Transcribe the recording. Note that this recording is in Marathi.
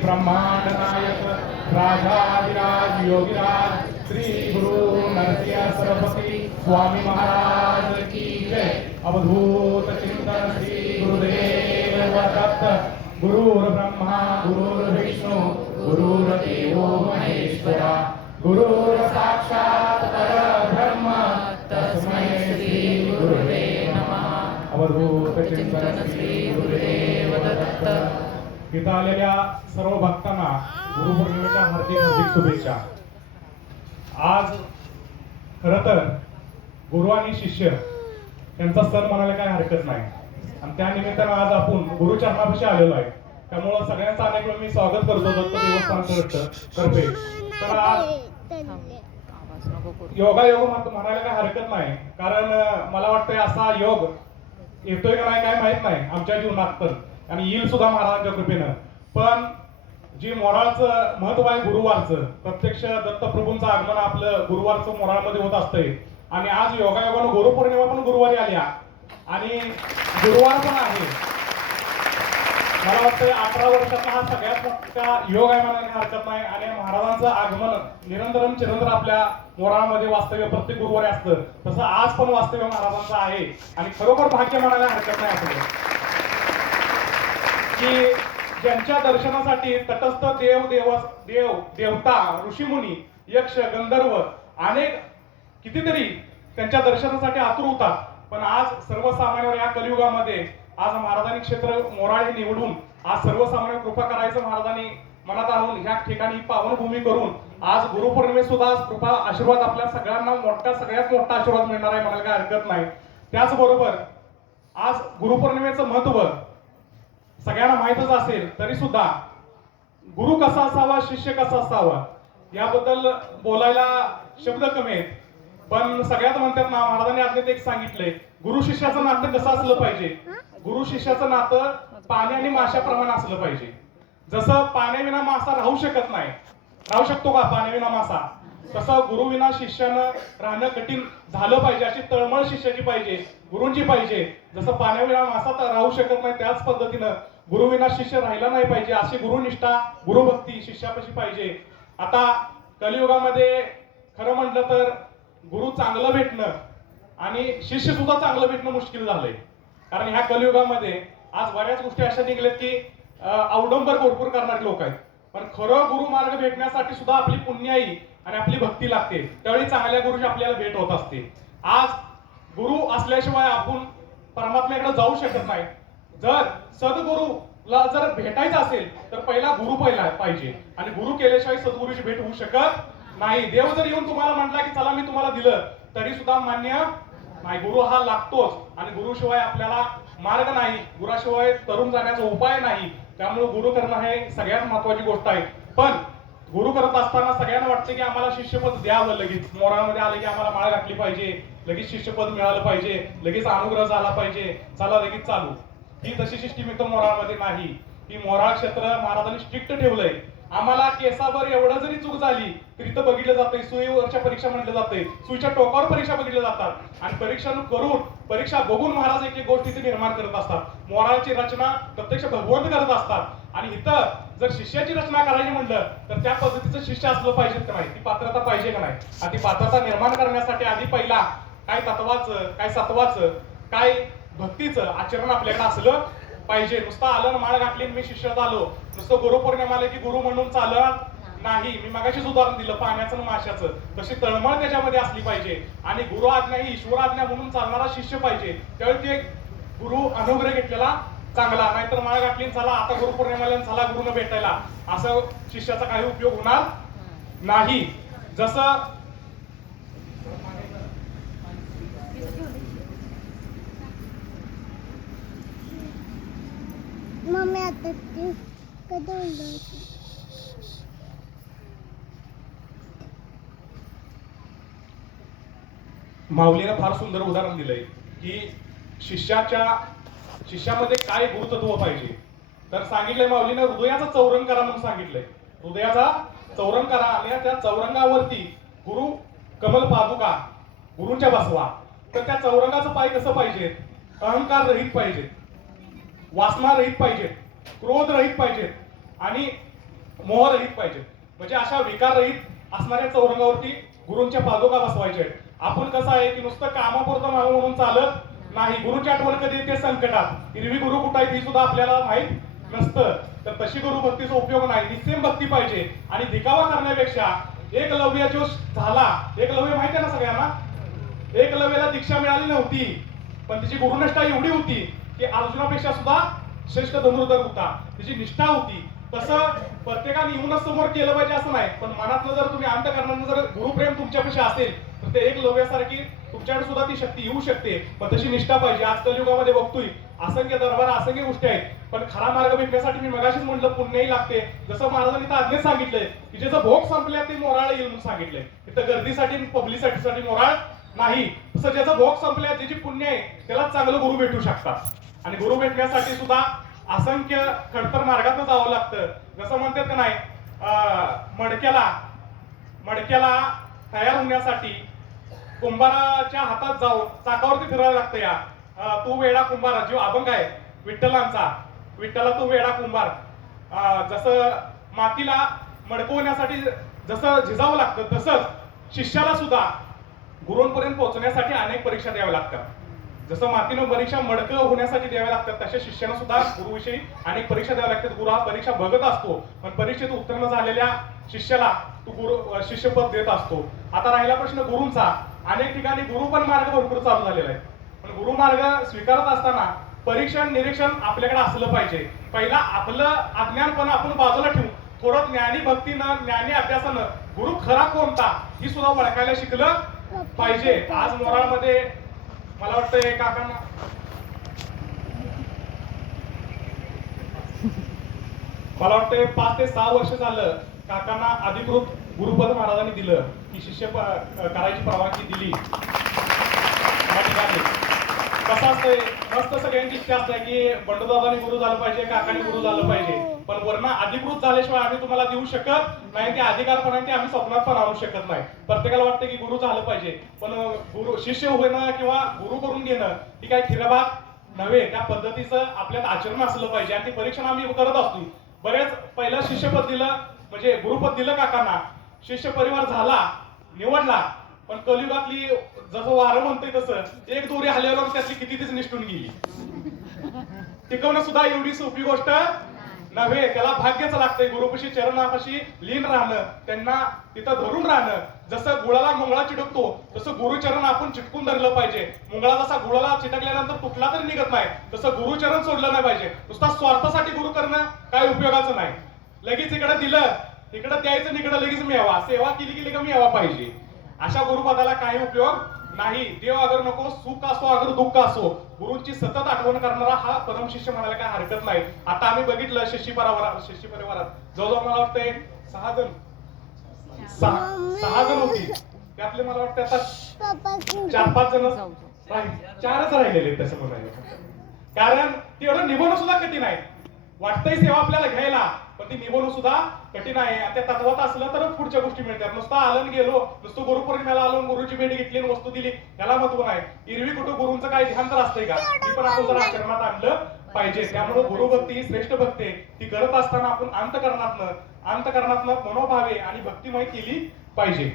ब्रह्मांड नायक राजाधिराज योगीराज श्री गुरु नरसिंह सरस्वती स्वामी महाराज की जय। अवधूत चिंतन श्री गुरुदेव दत्त। गुरुर्ब्रह्मा गुरुर्विष्णू गुरुर्देवो महेश्वरा गुरुर साक्षात परब्रह्म तस्मै श्री गुरुवे नमः। अवधूत चिंतन श्री गुरुदेव दत्त। इथं आलेल्या सर्व भक्तांना गुरुपौर्णिमेच्या हार्दिक हार्दिक शुभेच्छा। आज खरं तर गुरु आणि शिष्य यांचा सण म्हणायला काही हरकत नाही आणि त्या निमित्तानं आज आपण गुरुचरणापाशी आलेलो आहे। त्यामुळं सगळ्यांचं अनेक वेळा मी स्वागत करतो दत्त देवस्थान तर्फे। तर आज योगायोग म्हणायला काही हरकत नाही, कारण मला वाटतंय असा योग येतोय का नाही काय माहित नाही आमच्या जीवनात तर, आणि येईल सुद्धा महाराजांच्या कृपेनं। पण जी मोराळचं महत्व आहे गुरुवारचं, प्रत्यक्ष दत्तप्रभूंचं आगमन आपलं गुरुवारचं मोराळमध्ये होत असतंय आणि आज योगायोगानं गुरुपौर्णिमा पण गुरुवारी आल्या आणि गुरुवार पण आहे। मला वाटतं 18 वर्षाचा हा सगळ्यात मोठा योग आहे म्हणायला हरकत नाही आणि महाराजांचं आगमन निरंतर चिरंतर आपल्या मोराळमध्ये वास्तव्य प्रत्येक गुरुवारी असतं, तसं आज पण वास्तव्य महाराजांचं आहे आणि खरोखर भाग्य म्हणायला हरकत नाही आपलं की ज्यांच्या दर्शनासाठी तटस्थ देव देवता ऋषीमुनी यक्ष गंधर्व अनेक कितीतरी त्यांच्या दर्शनासाठी आतुर होतात, पण आज सर्वसामान्यांवर या कलियुगामध्ये आज महाराजांनी क्षेत्र मोराळ हे निवडून आज सर्वसामान्य कृपा करायचं महाराजांनी मनात आणून ह्या ठिकाणी पावनभूमी करून आज गुरुपौर्णिमे सुद्धा कृपा आशीर्वाद आपल्या सगळ्यांना सगळ्यात मोठा आशीर्वाद मिळणार आहे म्हणायला काही हरकत नाही। त्याचबरोबर आज गुरुपौर्णिमेचं महत्व सगळ्यांना माहीतच असेल तरी सुद्धा गुरु कसा असावा शिष्य कसा असावा याबद्दल बोलायला शब्द कमी आहेत, पण सगळ्यात म्हणतात ना महाराजांनी आज्ञेत एक सांगितलंय गुरु शिष्याचं नातं कसं असलं पाहिजे। गुरु शिष्याचं नातं पाणी आणि माशाप्रमाणे असलं पाहिजे। जसं पाण्याविना मासा राहू शकत नाही, राहू शकतो का पाण्याविना मासा, तसं गुरुविना शिष्यानं राहणं कठीण झालं पाहिजे। अशी तळमळ शिष्याची पाहिजे, गुरूंची पाहिजे। जसं पाण्याविना मासा तर राहू शकत नाही त्याच पद्धतीनं गुरुविना शिष्य राहिला नाही पाहिजे, अशी गुरुनिष्ठा गुरुभक्ती शिष्यापाशी पाहिजे। आता कलियुगामध्ये खरं म्हटलं तर गुरु चांगलं भेटणं आणि शिष्य सुद्धा चांगलं भेटणं मुश्किल झालंय, कारण ह्या कलियुगामध्ये आज बऱ्याच गोष्टी अशा निघल्यात की अवडंबर भरपूर करणारे लोक आहेत, पण खरं गुरु मार्ग भेटण्यासाठी सुद्धा आपली पुण्याई आणि आपली भक्ती लागते, त्यावेळी चांगल्या गुरुची आपल्याला भेट होत असते। आज गुरु असल्याशिवाय आपण परमात्म्याकडे जाऊ शकत नाही। जर सद्गुरूला जर भेटायचं असेल तर पहिला गुरु पाहिजे आणि गुरु केल्याशिवाय सद्गुरूची भेट होऊ शकत नाही। देव जर येऊन तुम्हाला म्हटला की चला मी तुम्हाला दिलं तरी सुद्धा मान्य नाही, गुरु हा लागतोच आणि गुरुशिवाय आपल्याला मार्ग नाही, गुरुशिवाय तरुण जाण्याचा उपाय नाही। त्यामुळे गुरु करणं हे सगळ्यात महत्वाची गोष्ट आहे। पण गुरु करत असताना सगळ्यांना वाटतं की आम्हाला शिष्यपद द्यावं, लगेच मोरामध्ये आले की आम्हाला माळ घातली पाहिजे, लगेच शिष्यपद मिळालं पाहिजे, लगेच अनुग्रह झाला पाहिजे, चला लगेच चालू। ही तशी सिस्टीम इथं मोराळमध्ये नाही। ही मोराळ क्षेत्र महाराजांनी स्ट्रिक्ट ठेवलंय। आम्हाला केसावर एवढं जरी चूक झाली तरी इथं बघितलं जातंय, सुईवरच्या परीक्षा म्हटलं जाते, सुईच्या टोकावर परीक्षा बघितल्या जातात आणि परीक्षा बघून महाराज एक एक गोष्टी निर्माण करत असतात। मोराळची रचना प्रत्यक्ष भगवंत करत असतात आणि इथं जर शिष्याची रचना करायची म्हटलं तर त्या पद्धतीचं शिष्य असलं पाहिजे का नाही, ती पात्रता पाहिजे का नाही, आणि ती पात्रता निर्माण करण्यासाठी आधी पहिला काय तत्वाचं काय सत्वाचं काय भक्तीचं आचरण आपल्याकडे असलं पाहिजे। नुसतं आलं माळ घातली मी शिष्य झालो, नुसतं गुरुपौर्णिमा आले की गुरु म्हणून चालत नाही। मी मगाशीच उदाहरण दिलं पाण्याचं माशाचं, तशी तळमळ त्याच्यामध्ये असली पाहिजे आणि गुरु आज्ञा ही ईश्वर आज्ञा म्हणून चालणारा शिष्य पाहिजे। त्यावेळी ते गुरु अनुग्रह घेतलेला चांगला, नाहीतर माळ घातली चला आता गुरुपौर्णिमेला चला गुरुनं भेटायला, असं शिष्याचा काही उपयोग होणार नाही। जसं मम्मी आता कधी माऊलीनं फार सुंदर उदाहरण दिलंय की शिष्यामध्ये काय गुरुतत्व पाहिजे, तर सांगितलंय माऊलीनं हृदयाचा चौरंग करा म्हणून सांगितलंय। हृदयाचा चौरंग करा आणि त्या चौरंगावरती गुरु कमल पादुका गुरुंच्या बसवा। तर त्या चौरंगाचं पाय कसं पाहिजे, अहंकार रहित पाहिजे, वासना रहित पाहिजेत, क्रोध रहित पाहिजेत आणि मोहरहित पाहिजे. म्हणजे अशा विकाररहित असणाऱ्या चौरंगावरती गुरूंच्या पादुका बसवायच्या आहेत. आपण कसं आहे की नुसतं कामापुरतं मागं म्हणून चालत नाही. गुरुची आठवण कधी येते संकटात. एरवी गुरु कुठं आहे ती सुद्धा आपल्याला माहित नसतं. तर तशी गुरु भक्तीचा उपयोग नाही. निस्सेम भक्ती पाहिजे. आणि दिखावा करण्यापेक्षा एकलव्य जो झाला, एकलव्य माहिती आहे ना सगळ्यांना, एकलव्याला दीक्षा मिळाली नव्हती, पण तिची गुरुनिष्ठा एवढी होती की अर्जुनापेक्षा सुद्धा श्रेष्ठ धनुर्धर होता. तिची निष्ठा होती. तसं प्रत्येकाने येऊनच समोर केलं पाहिजे असं नाही, पण मनातलं जर तुम्ही अंतःकरणानं जर गुरुप्रेम तुमच्यापाशी असेल तर ते एक लव्यासारखी तुमच्याकडे सुद्धा ती शक्ती येऊ शकते. पण तशी निष्ठा पाहिजे. आज कलियुगामध्ये बघतोय असंख्य दरबार, असंख्य गोष्टी आहेत, पण खरा मार्ग भेटण्यासाठी मी मगाशीच म्हटलं पुण्यही लागते. जसं महाराजांनी तर आज्ञेच सांगितलंय की ज्याचं भोग संपल्या ते मोराळ येईल म्हणून सांगितलंय. तिथं गर्दीसाठी पब्लिसिटीसाठी मोराळ नाही. तसं ज्याचं भोग संपल्या, ज्याची पुण्य आहे, त्याला चांगलं गुरु भेटू शकतात. आणि गुरु भेटण्यासाठी सुद्धा असंख्य खडतर मार्गातून जावं लागतं. जसं म्हणतात का नाही, मडक्याला तयार होण्यासाठी कुंभाराच्या हातात जाऊन चाकावरती फिरायला लागतं. तू वेडा कुंभार, जो अभंग आहे विठ्ठलांचा, विठ्ठला तू वेडा कुंभार. जसं मातीला मडकवण्यासाठी जसं झिजावं लागतं, तसंच शिष्याला सुद्धा गुरूंपर्यंत पोहोचण्यासाठी अनेक परीक्षा द्याव्या लागतात. जसं मातीनं परीक्षा मडकं होण्यासाठी द्याव्या लागतात, तशा शिष्यानं सुद्धा गुरुविषयी अनेक परीक्षा द्याव्या लागतात. गुरु हा परीक्षा बघत असतो, पण परीक्षेत उत्तीर्ण झालेल्या शिष्याला तो गुरु शिष्यपद देत असतो. आता राहिला प्रश्न गुरूंचा. अनेक ठिकाणी गुरु पण मार्ग भरपूर चालू झालेला आहे, पण गुरु मार्ग स्वीकारत असताना परीक्षण निरीक्षण आपल्याकडे असलं पाहिजे. पहिला आपलं अज्ञानपण आपण बाजूला ठेवून थोडं ज्ञानी भक्तीनं, ज्ञानी अभ्यासानं गुरु खरा कोणता ही सुद्धा ओळखायला शिकलं पाहिजे. आज मोराळमध्ये मला वाटतं काकांना मला वाटतं 5 ते 6 वर्ष झालं काकांना अधिकृत गुरुपद महाराजांनी दिलं की शिष्य करायची परवानगी दिली. या ठिकाणी कसं असतंय, मस्त सगळ्यांची इच्छा असते की बंडूदादांनी गुरु झालं पाहिजे, काकांनी गुरु झालं पाहिजे, पण वरनं अधिकृत झाल्याशिवाय आम्ही तुम्हाला देऊ शकत नाही. ते अधिकारपणाने आम्ही स्वप्नात पण आणू शकत नाही. प्रत्येकाला वाटतं की गुरु झालं पाहिजे, पण गुरु शिष्य होणं किंवा गुरु करून घेणं ही काही खिरबाग नव्हे. त्या पद्धतीचं आपल्यात आचरण असलं पाहिजे. आणि ती परीक्षा आम्ही करत असतो. बरेच पहिलं शिष्यपद दिलं, म्हणजे गुरुपद दिलं काकांना, शिष्य परिवार झाला, निवडला, पण कलियुगातली जसं वारं म्हणतोय तसं एक दोरी हल्ल्यावर त्यातली कितीच निष्ठून गेली. टिकवणं सुद्धा एवढी सोपी गोष्ट नव्हे. त्याला भाग्यच लागतंय. गुरुपाशी चरणापाशी लीन राहणं, त्यांना तिथं धरून राहणं. जसं गुळाला मुंगळा चिटकतो तसं गुरुचरण आपण चिटकून धरलं पाहिजे. मुंगळा जसा गुळाला चिटकल्यानंतर तुटला तरी निघत नाही, तसं गुरुचरण सोडलं नाही पाहिजे. नुसता स्वार्थासाठी गुरु करणं काय उपयोगाचं नाही. लगेच इकडे दिलं, इकडे द्यायचं, इकडे लगेच मिळावा, सेवा केली की लगेच मिळावा पाहिजे. अशा गुरुपदाला काही उपयोग नाही. देव अगर नको, सुख असो अगर दुःख असो, गुरुंची सतत आठवण करणारा हा परमशिष्य म्हणायला काय हरकत नाही. आता आम्ही बघितलं शिष्य परिवारात जवळजवळ मला वाटतंय 6 जण होती. त्यातले मला वाटतं आता 4-5 जण 4च राहिलेले तसं म्हणायला. कारण तेवढं निभवणं सुद्धा कठीण आहे. वाटतंय सेवा आपल्याला घ्यायला, पण ती निभवणं सुद्धा कठीण आहे. आणि त्या तत्वात असलं तरच पुढच्या गोष्टी मिळतात. नुसतं आलं गेलो, नुसतं गुरुपौर्णिमेला आलो, गुरुची भेट घेतली, वस्तू दिली, याला महत्व नाही. एरवी कुठं गुरुंचं काही ध्यान तर असतंय का, ती पण आपण जरा आचरणात आणलं पाहिजे. त्यामुळे गुरुभक्ती ही श्रेष्ठ भक्ती आहे. ती करत असताना आपण अंतःकरणातनं मनोभावे आणि भक्तिमय केली पाहिजे.